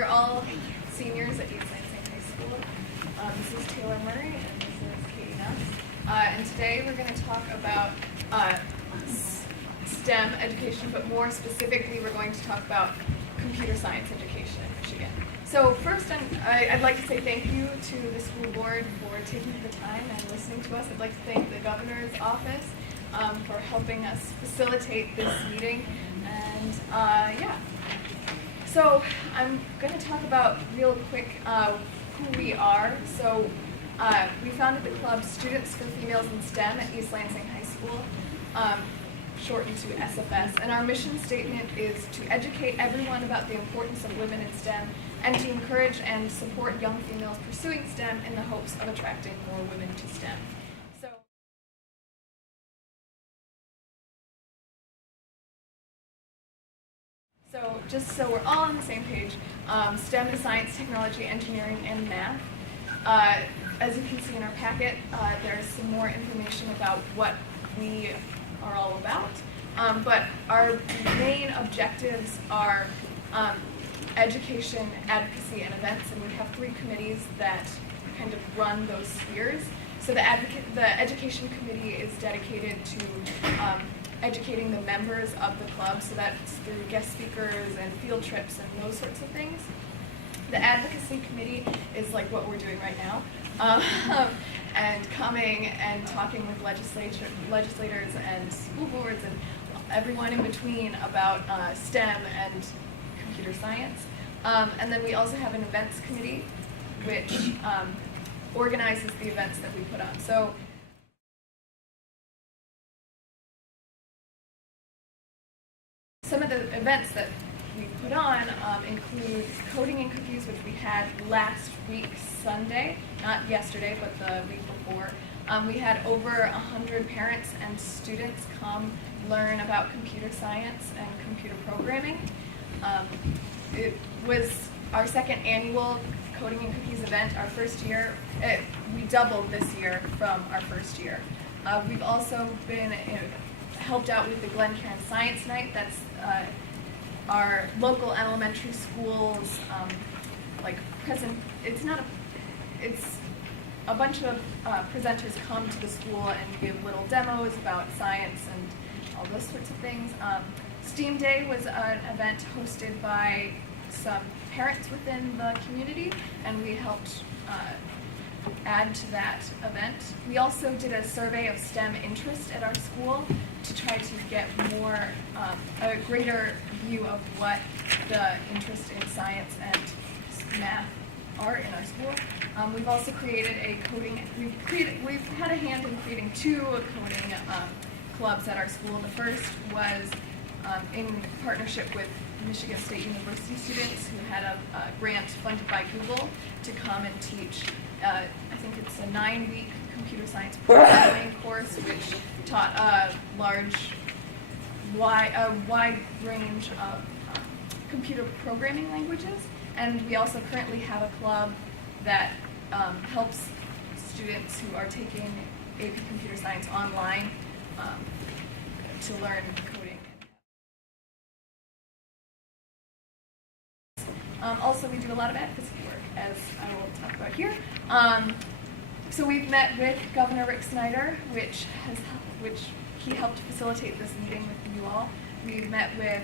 You're all seniors at East Lansing High School. This is Taylor Murray and this is Katie Nuss. And today we're going to talk about STEM education, but more specifically we're going to talk about computer science education in Michigan. So first I'd like to say thank you to the school board for taking the time and listening to us. I'd like to thank the governor's office for helping us facilitate this meeting. And yeah. So I'm going to talk about real quick who we are. So we founded the club Students for Females in STEM at East Lansing High School, shortened to SFS. And our mission statement is to educate everyone about the importance of women in STEM and to encourage and support young females pursuing STEM in the hopes of attracting more women to STEM. So just so we're all on the same page, STEM is science, technology, engineering, and math. As you can see in our packet, there's some more information about what we are all about. But our main objectives are education, advocacy, and events, and we have 3 committees that kind of run those spheres. So the education committee is dedicated to educating the members of the club, so that's through guest speakers and field trips and those sorts of things. The advocacy committee is like what we're doing right now, and coming and talking with legislators and school boards and everyone in between about STEM and computer science. And then we also have an events committee, which organizes the events that we put on. So some of the events that we put on include Coding and Cookies, which we had last week, Sunday, not yesterday, but the week before. We had over 100 parents and students come learn about computer science and computer programming. It was our second annual Coding and Cookies event. Our first year, we doubled this year from our first year. We've also been helped out with the Glen Cairn Science Night. That's our local elementary schools it's a bunch of presenters come to the school and give little demos about science and all those sorts of things. STEAM Day was an event hosted by some parents within the community, and we helped add to that event. We also did a survey of STEM interest at our school to try to get a greater view of what the interest in science and math are in our school. We've also created we've had a hand in creating 2 coding clubs at our school. The first was in partnership with Michigan State University students who had a grant funded by Google to come and teach. I think it's a 9-week computer science programming course, which taught a wide range of computer programming languages. And we also currently have a club that helps students who are taking AP Computer Science online to learn coding. Also, we do a lot of advocacy work, as I will talk about here. So we've met with Governor Rick Snyder, which he helped facilitate this meeting with you all. We've met with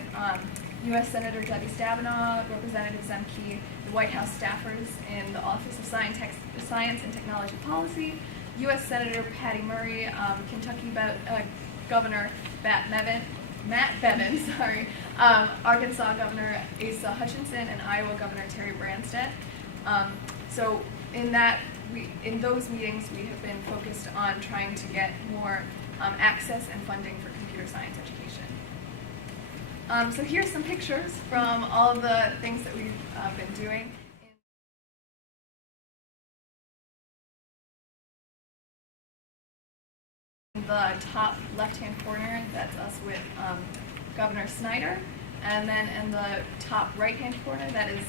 U.S. Senator Debbie Stabenow, Representative Zemke, the White House staffers in the Office of Science and Technology Policy, U.S. Senator Patty Murray, Kentucky Governor Matt Bevin, Arkansas Governor Asa Hutchinson, and Iowa Governor Terry Branstad. So in those meetings, we have been focused on trying to get more access and funding for computer science education. So here's some pictures from all of the things that we've been doing. In the top left-hand corner, that's us with Governor Snyder. And then in the top right-hand corner, that is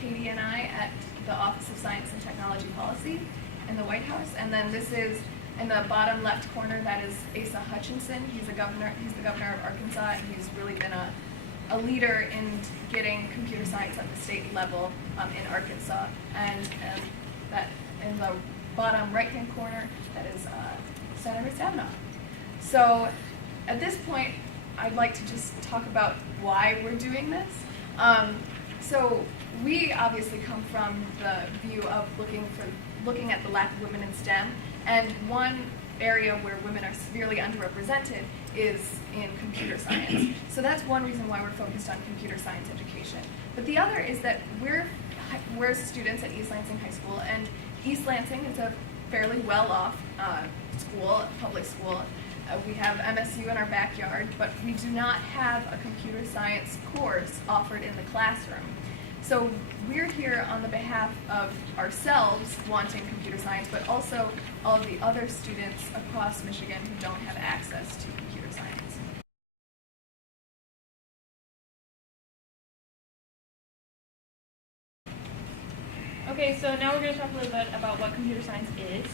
Katie and I at the Office of Science and Technology Policy in the White House. And then this is in the bottom left corner, that is Asa Hutchinson. He's the governor of Arkansas, and he's really been a a leader in getting computer science at the state level in Arkansas. And that in the bottom right-hand corner, that is Senator Savinoff. So at this point, I'd like to just talk about why we're doing this. So we obviously come from the view of looking at the lack of women in STEM, and one area where women are severely underrepresented is in computer science. So that's one reason why we're focused on computer science education. But the other is that we're students at East Lansing High School, and East Lansing is a fairly well-off school, public school. We have MSU in our backyard, but we do not have a computer science course offered in the classroom. So we're here on the behalf of ourselves wanting computer science, but also all of the other students across Michigan who don't have access to computer science. Okay, so now we're going to talk a little bit about what computer science is.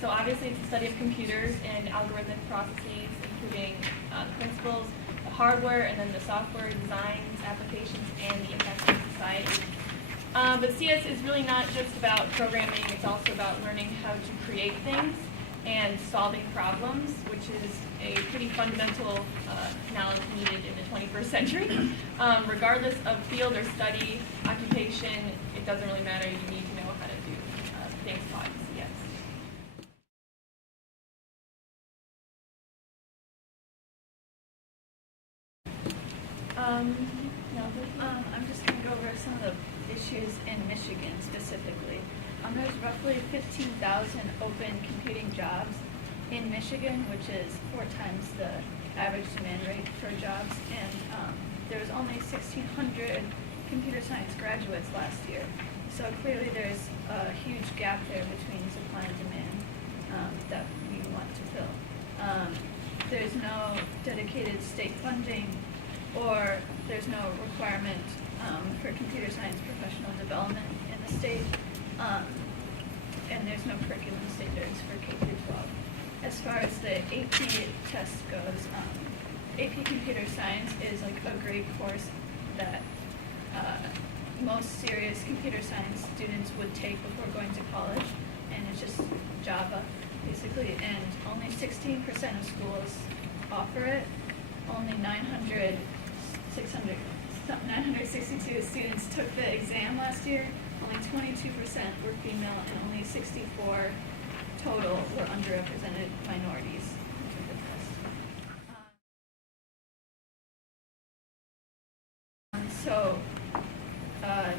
So obviously it's the study of computers and algorithmic processes, including the principles, the hardware, and then the software designs, applications, and the impact on society. But CS is really not just about programming, it's also about learning how to create things and solving problems, which is a pretty fundamental knowledge needed in the 21st century. Regardless of field or study, occupation, it doesn't really matter, you need to know how to do things taught in CS. I'm just going to go over some of the issues in Michigan specifically. There's roughly 15,000 open computing jobs in Michigan, which is 4 times the average demand rate for jobs, and there was only 1,600 computer science graduates last year. So clearly there's a huge gap there between supply and demand that we want to fill. There's no dedicated state funding, or there's no requirement for computer science professional development in the state, and there's no curriculum standards for K-12. As far as the AP test goes, AP Computer Science is like a great course that most serious computer science students would take before going to college, and it's just Java, basically, and only 16% of schools offer it. Only 962 students took the exam last year. Only 22% were female, and only 64 total were underrepresented minorities who took the test.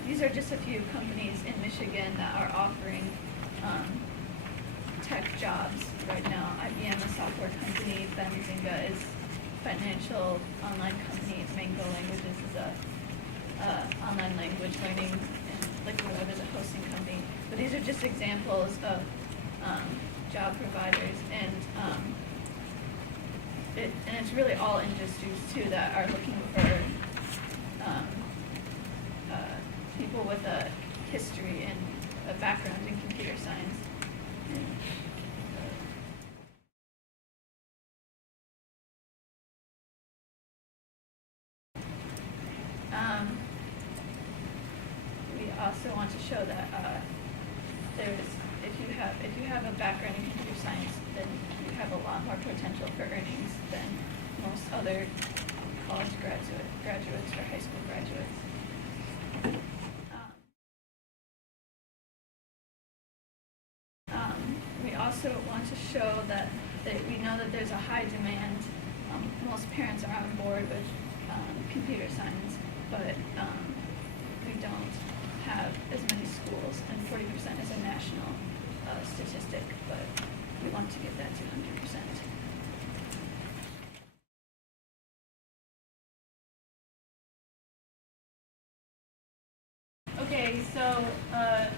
These are just a few companies in Michigan that are offering tech jobs right now. IBM, a software company. Benzinga is a financial online company. Mango Languages is a online language learning, and Liquid Web is a hosting company. But these are just examples of job providers, and it's really all industries too that are looking for people with a history and a background in computer science. We also want to show that if you have a background in computer science, then you have a lot more potential for earnings than most other college graduates or high school graduates. We also want to show that we know that there's a high demand. Most parents are on board with computer science, but we don't have as many schools, and 40% is a national statistic, but we want to get that to 100%. Okay, so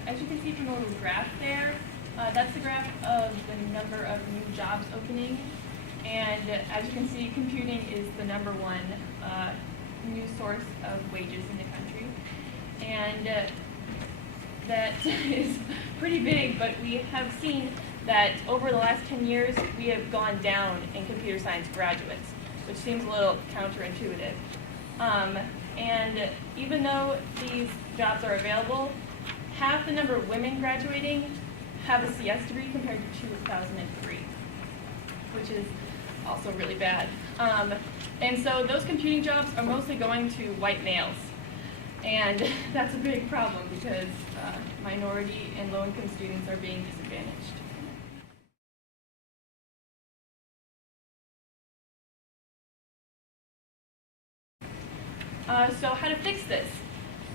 as you can see from the little graph there, that's the graph of the number of new jobs opening, and as you can see, computing is the #1 new source of wages in the country, and that is pretty big, but we have seen that over the last 10 years, we have gone down in computer science graduates, which seems a little counterintuitive. And even though these jobs are available, half the number of women graduating have a CS degree compared to 2003, which is also really bad. And so those computing jobs are mostly going to white males. And that's a big problem because minority and low-income students are being disadvantaged. So how to fix this?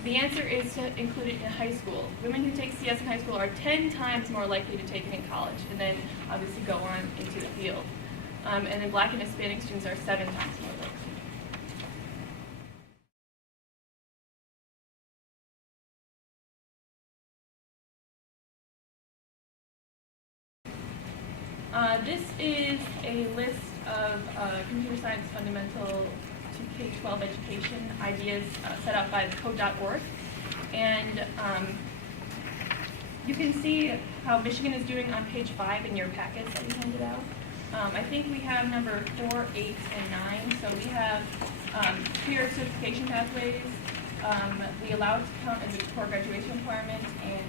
The answer is to include it in high school. Women who take CS in high school are 10 times more likely to take it in college and then obviously go on into the field. And then Black and Hispanic students are 7 times more likely. This is a list of computer science fundamental to K-12 education ideas set out by code.org. And you can see how Michigan is doing on page 5 in your packets that we handed out. I think we have number 4, 8, and 9. So we have clear certification pathways. We allow it to count as a core graduation requirement, and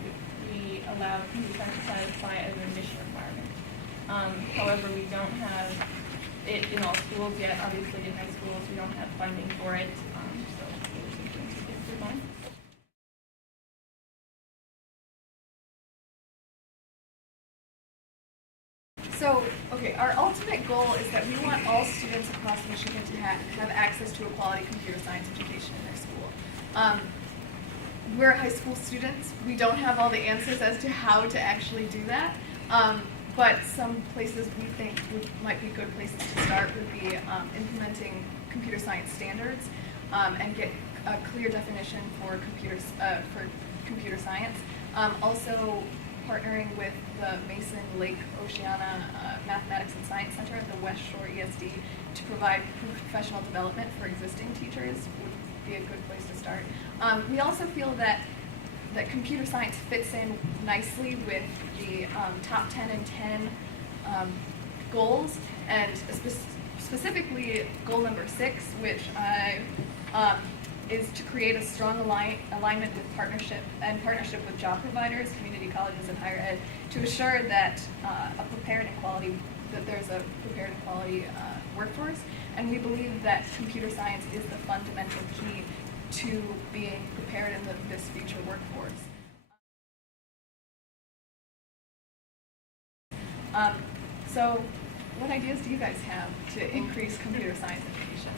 we allow computer science to satisfy as an admission requirement. However, we don't have it in all schools yet. Obviously, in high schools, we don't have funding for it. So those are things to keep in mind. So, okay, our ultimate goal is that we want all students across Michigan to have access to a quality computer science education in their school. We're high school students. We don't have all the answers as to how to actually do that. But some places we think might be good places to start would be implementing computer science standards and get a clear definition for computer science. Also partnering with the Mason Lake Oceana Mathematics and Science Center at the West Shore ESD to provide professional development for existing teachers would be a good place to start. We also feel that computer science fits in nicely with the top 10 and 10 goals, and specifically goal number 6, which is to create a strong alignment with partnership with job providers, community colleges, and higher ed to assure that there's a prepared and quality workforce. And we believe that computer science is the fundamental key to being prepared in this future workforce. So what ideas do you guys have to increase computer science education?